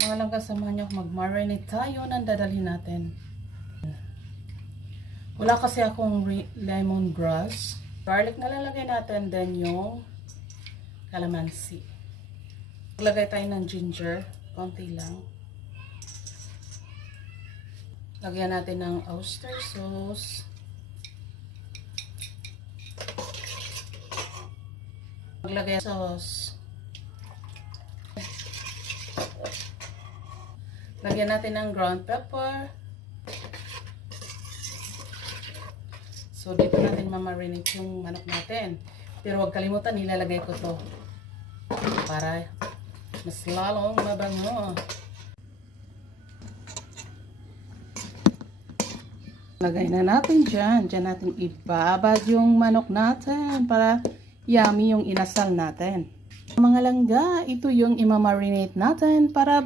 Mga langga, samahan niyo mag-marinate tayo ng dadalhin natin. Wala kasi akong lemongrass. Garlic na lalagay natin, then yung calamansi. Maglagay tayo ng ginger, konti lang. Lagyan natin ng oyster sauce. Maglagay sauce. Lagyan natin ng ground pepper. So, dito natin mamarinate yung manok natin. Pero huwag kalimutan, nilalagay ko to para mas lalong mabango. Lagay na natin dyan. Dyan natin ibabad yung manok natin para yummy yung inasal natin. Mga langga, ito yung imamarinate natin para